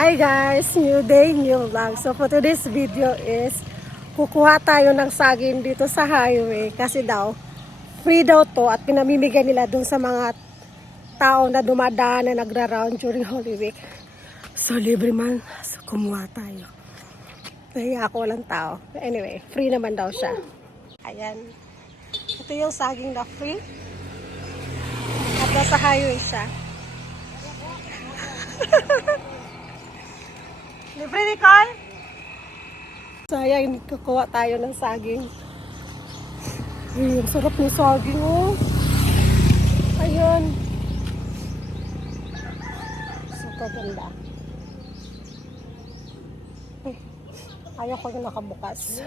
Hi guys! New day, new vlog. So for today's video is kukuha tayo ng saging dito sa highway kasi daw free daw to at pinamimigay nila dun sa mga tao na dumadaan na nagra-round during Holy Week. So libre man. So kumuha tayo. Kaya ako walang tao. Anyway, free naman daw siya. Ayan. Ito yung saging na free. At nasa highway siya. Libre, Nicole? So, ayan, kukuha tayo ng saging. Ay, ang sarap ng saging, oh. Ayan. Super ganda. Ay, ayaw ko na nakabukas.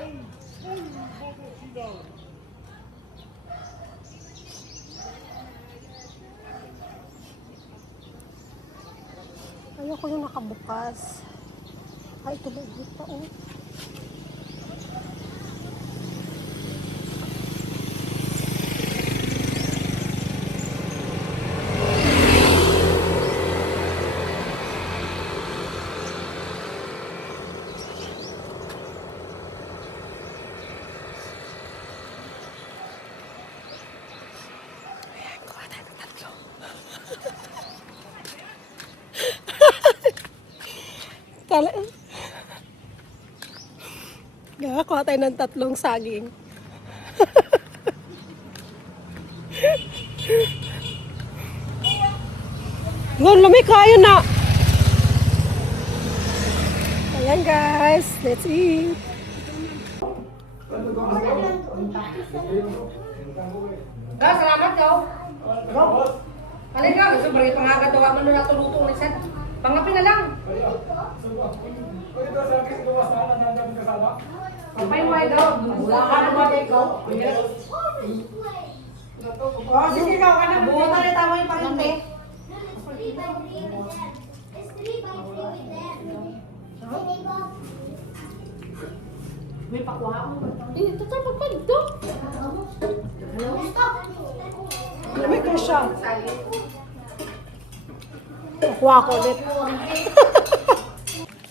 Ayaw ko yung nakabukas. Ay, ito ba dito, oh. Ayan, kuha tayo ng tatlo. Kuha tayo ng tatlong saging. Ngon, lumik kayo na. Ayan guys, let's eat. Salamat daw. Halika, gusto bari pangaga daw man na natulutong ni Sen. Pangapin na lang. Kapay mo ay daw. Wala ka naman ikaw. Oh, sige ka na. Buta na tama yung panginte. May pakuha mo. Eh, tatapag pa dito. Lumik na siya. Kuha ko ulit.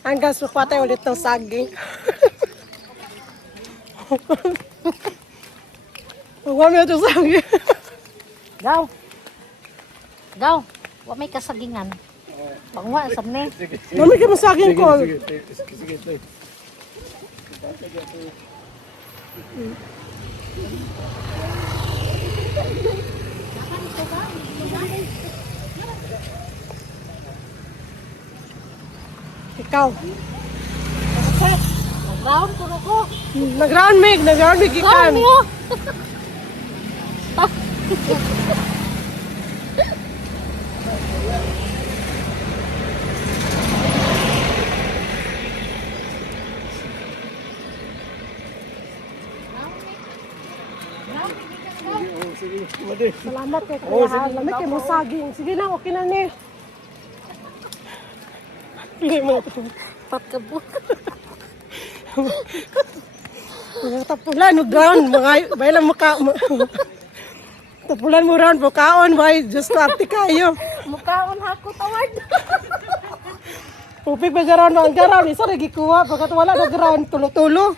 Hanggang sukuha tayo ulit ng saging. Huwag mo ito saging. Gaw. Gaw. Wa may kasagingan. Pangwa sabne. Lumik ka mo saging ko. Sige. Ikaw. Nag-round puro ko. Nag-round mig ikan. Round mo. Salamat kay Kuya. Lamig kay mo saging. Sige na, okay na ni. Hindi mo ito. Patkabuk. Mga tapulan, ground. Mga bailan mo ka. Tapulan mo round. Bukaon, bay. Just ate kayo. Mukaon hako tawad. Upig ba ground? Ang ground. Isa lagi kuha. Pagkat wala na ground. Tulo-tulo.